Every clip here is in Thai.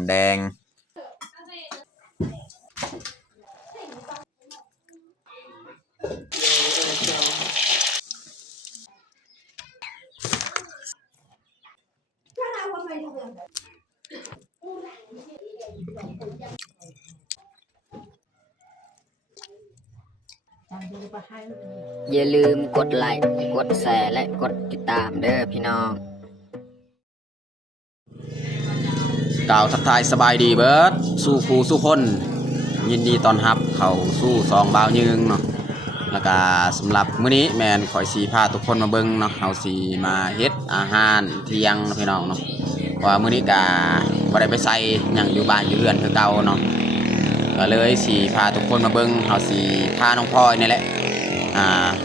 มแดงอย่าลืมกดไลค์กดแชร์และกดติดตามเด้อพี่น้องกล่าวทักทายสบายดีเบิร์ดสู้ครูสู้คนยินดีตอนรับเข้าสู้ซองบ่าวยืงเนาะแล้วก็สำหรับมื้อนี้แมนขอยสีพาทุกคนมาเบิ่งเนาะเฮาสีมาเฮ็ดอาหารเที่ยงพี่น้องเนาะว่ามื้อนี้ก็บ่ได้ไปใส่หยังอยู่บ้านอยู่เรือนคือเก่าเนาะก็เลยสีพาทุกคนมาเบิ่งเฮาสีพาน้องพลอยนี่แหละ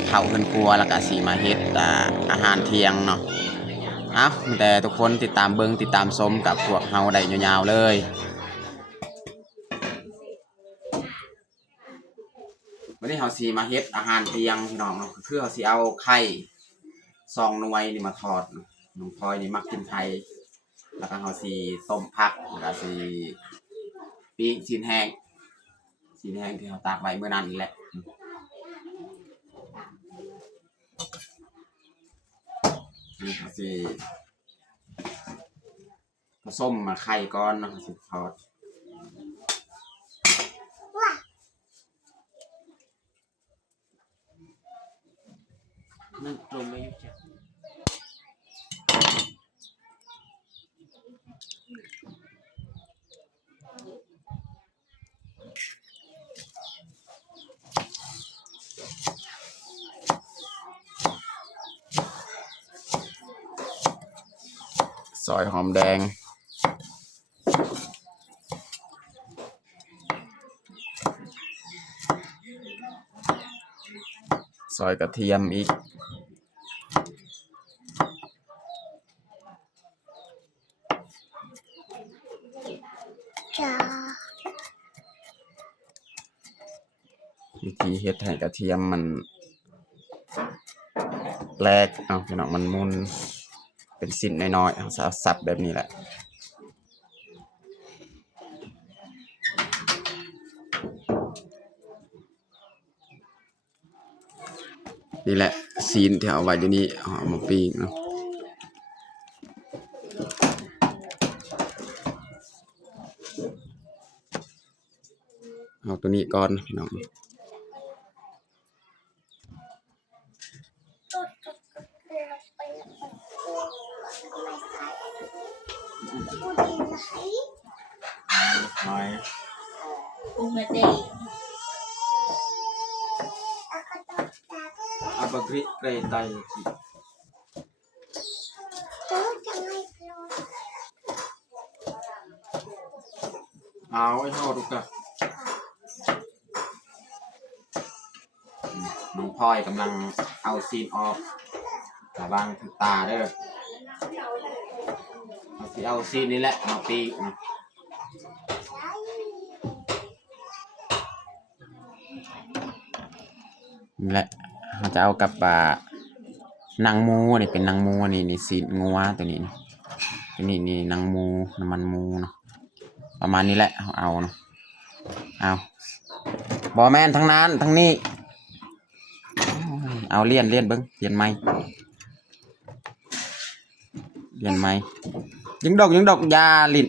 เข้าขึ้นครัวแล้วก็สีมาเฮ็ดอาหารเที่ยงเนาะแต่ทุกคนติดตามเบิ่งติดตามชมกับพวกเฮาได้ยาวๆเลยวันนี้เฮาสิมาเฮ็ดอาหารเที่ยงพี่น้องเนาะคือเฮาสิเอาไข่2 หน่วยนี่มาทอดน้องพลอยนี่มักกินไข่แล้วก็เฮาสิต้มผักแล้วก็สิปิ้งชิ้นแห้งที่เฮาตากไว้มื้อนั้นนี่แหละนี่เฮาสิผสมมาไข่ก่อนเนาะสิทอดนั่นตรงไม่ยุ่งจ้ะซอยหอมแดงซอยกระเทียมอีกวิธีเฮ็ดให้กระเทียมมันแลกพี่น้องมันมุนเป็นสิ้นน้อยๆสับแบบนี้แหละนี่แหละซีนที่เอาไว้อยู่นี่เอามาปิ้งเนาะเอาตัวนี้ก่อนพี่น้องอาบกริเกรไตเอาไว้ทอดดูกันน้องพลอยกำลังเอาซีนออกระวังถึงตาเด้อเอาซีนนี้แหละมาปีกนี่แหละเราจะเอากับนางมูนี่เป็นนางมูนี่ซีนงัวตัวนี้นี่นางมูน้ำมันมูเนาะประมาณนี้แหละเอาเนาะเอาบอแมนทั้งนั้นทั้งนี้เอาเลี่ยนเบิ้งเลี่ยนไม้ยิงดอกยาลิ้น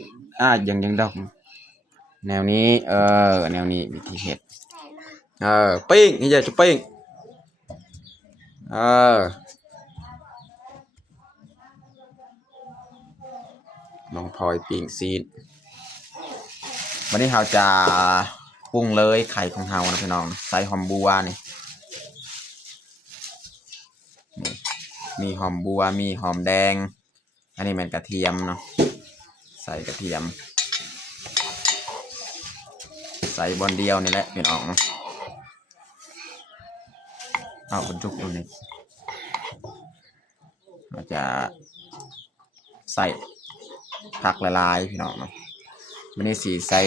ยิงดอกแนวนี้แนวนี้วิธีเฮ็ดปิ้งนี่จะปิ้งน้องพลอยปิ้งซีนวันนี้เราจะปรุงเลยไข่ของเรานะพี่น้องใส่หอมบัวนี่มีหอมบัวมีหอมแดงอันนี้เป็นกระเทียมเนาะใส่กระเทียมใส่บอลเดียวนี่แหละพี่น้องเอาบรรจุดูนี่เราจะใส่ผักละลายพี่น้องเนาะวันนี้สีใส่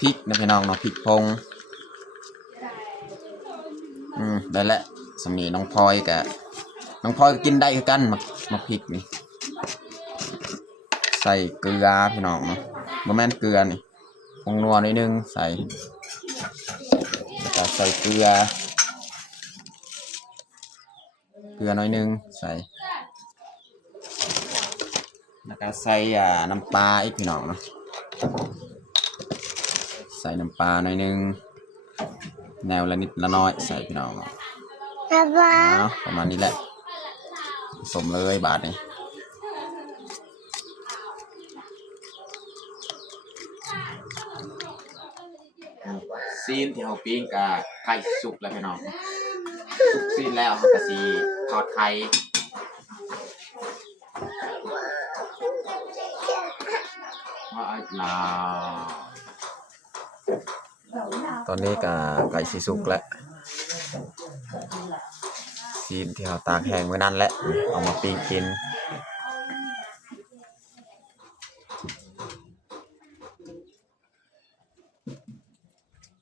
พริกนะพี่น้องเนาะพริกพงได้แหละสมีน้องพลอยก็กินได้คือกันมาพริกนี่ใส่ ส่เกลือพี่น้องเนาะบ่แม่นเกลือนี่ผงนัวนิดนึงใส่แล้วก็ใส่เกลือน้อยนึงใส่แล้วก็ใส่น้ำปลาอีกพี่น้องเนาะใส่น้ำปลาหน่อยนึงแนวละนิดละน้อยใส่พี่น้องเนาะประมาณนี้แหละผสมเลยบาทนี้ซีนที่เราปิ้งกับไข่สุกแล้วพี่น้องสุกซีนแล้วเราก็สีทอดไข่ตอนนี้ก็ไก่สีสุกแล้วซีนที่เราตากแห้งไว้นั่นแหละเอามาปิ้งกิน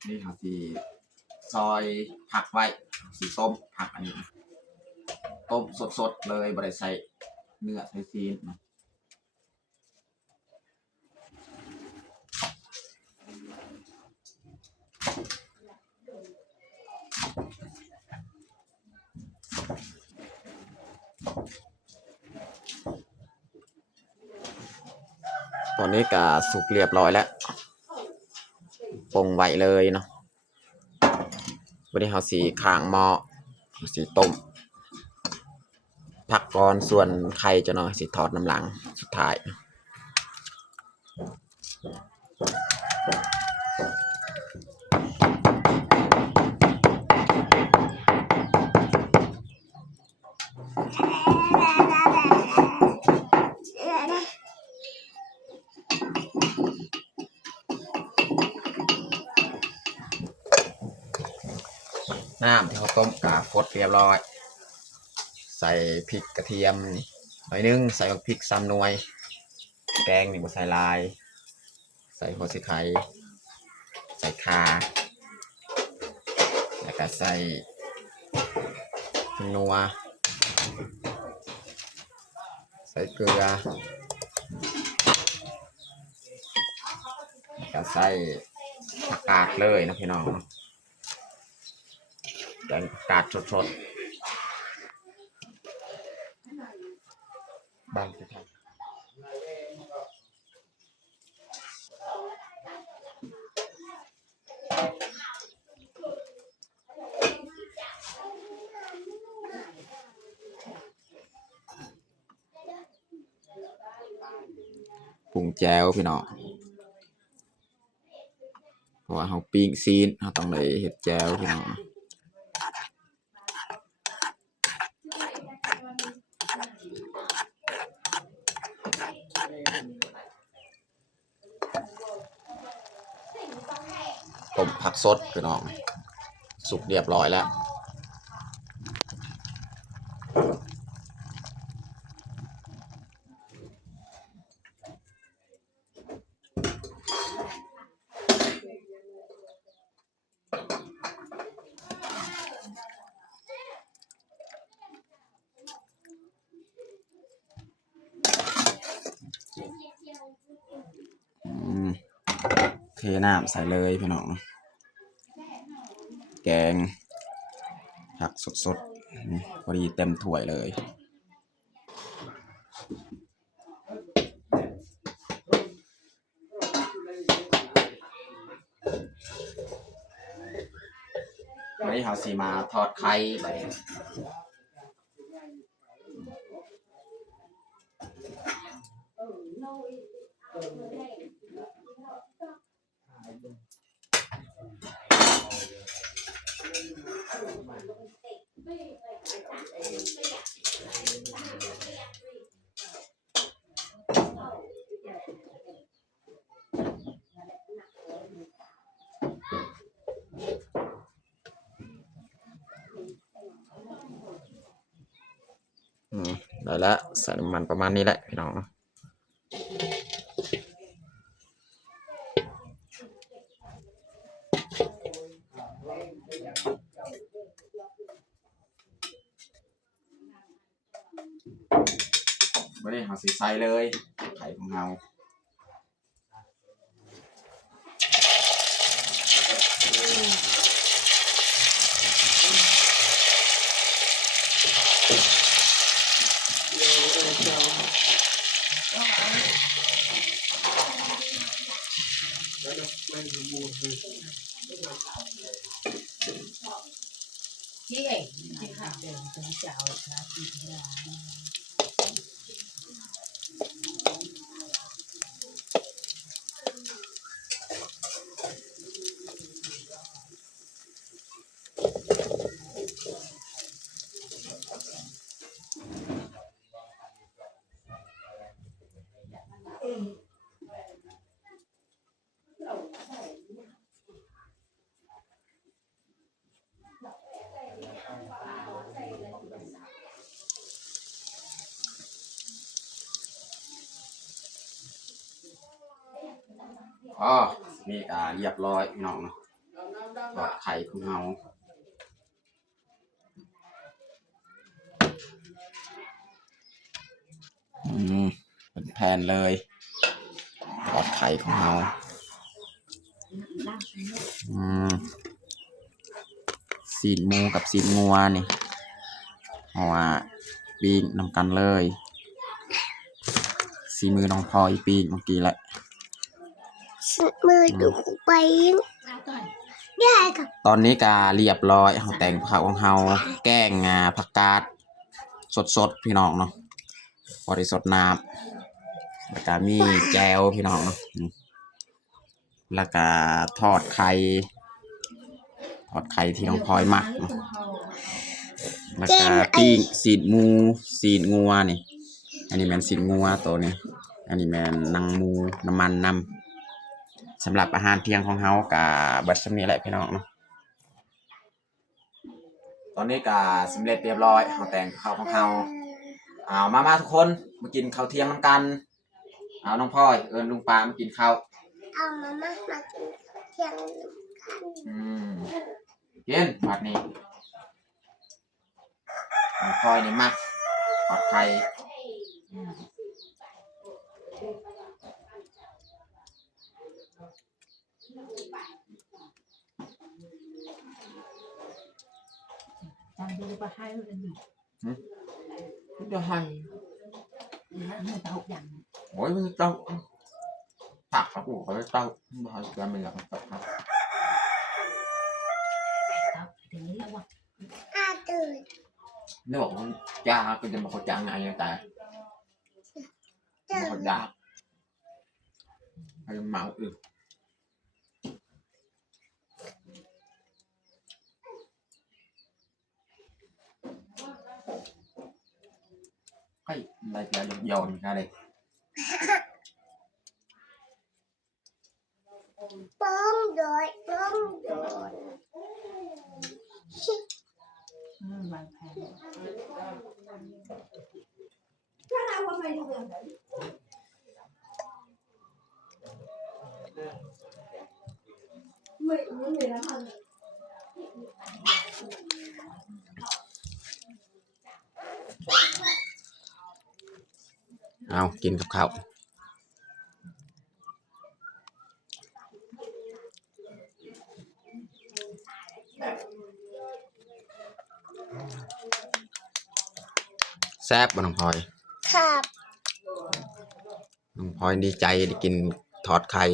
นี่ครับที่ซอยผักไว้สีต้มผักอันนี้ต้มสดๆเลยบริใส่เนื้อใส่ซีนนะตอนนี้ก็สุกเรียบร้อยแล้วปรุงไว้เลยเนาะวันนี้เราสีข้างหม้อสีต้มผักก่อนส่วนไข่จะเนาะสีทอดน้ำหลังสุดท้ายน้ำที่เขาต้มกาฟดเรียบร้อยใส่พริกกระเทียมหน่อยนึงใส่พริก3 หน่วยแกงนี่บ่ใส่ลายใส่หัวไชไข่ใส่ข่าแล้วก็ใส่นัวใส่เกลือแล้วก็ใส่ผักกาดเลยนะพี่น้องแกงผักกาดสดๆบางทีปรุงแจวพี่น้องเพราะว่าเราปิ้งซีนเราต้องได้เห็ดแจวพี่น้องต้มผักสดพี่น้องสุกเรียบร้อยแล้วเทน้ำใส่เลยพี่น้องแกงผักสดๆพอดีเต็มถ้วยเลยวันนี้เราสีมาทอดไข่ไปได้แล้วใส่น้ำมันประมาณนี้แหละพี่น้อง ไม่ได้หาสีใส่เลยไข่ของเราอ๋อนี่ก็เรียบร้อยพี่น้องเนาะทอดไข่ของเราเป็นแผ่นเลยทอดไข่ของเราสีนหมูกับสีนงัวนี่เพราะว่าปีกนำกันเลยสีมือน้องพลอยปีกเมื่อกี้แหละมือดูไปได้กับ ตอนนี้ก็เรียบร้อยเราแต่งผักของเราแกงผักกาดสดๆพี่น้องเนาะพอได้สดน้ำแล้วก็มีแจวพี่น้องเนาะแล้วก็ทอดไข่ที่น้องพลอยมักเนาะแล้วก็ปิ้งสีดหมูสีดงัวนี่อันนี้แมนสีดงัวตัวนี้อันนี้แมนนังหมูน้ำมันนำสำหรับอาหารเที่ยงของเรากับบัตรสมีแหละพี่น้องเนาะตอนนี้ก็สำเร็จเรียบร้อยเราแต่งข้าวของเราเอามาทุกคนมากินข้าวเที่ยงน้ำกันเอาน้องพลอยลุงปามากินข้าวเอามากินเที่ยงกันเย็นบัดนี้น้องพลอยนี่มักปลอดภัยĐang đi qua hai lần gì? Cho hay. Người ta học dặn. Ôi tao thật là của cái tao hỏi cho mình là tập thật. Tao thì nghĩ là quăng. Từ Nếu mà con cha cái gì mà con cha này như ta mà con đạp hay mạo được cái này là được dồn ra đây bông rồi Vàng hàng.เอากินกับข้าวแซ่บบ่น้องพลอย ครับ น้องพลอยดีใจได้กินทอดไข่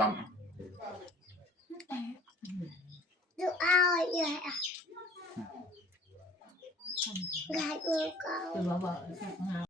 ต้อง ดูเอาใหญ่อะใหญ่ดูเก่า คือว่าบอก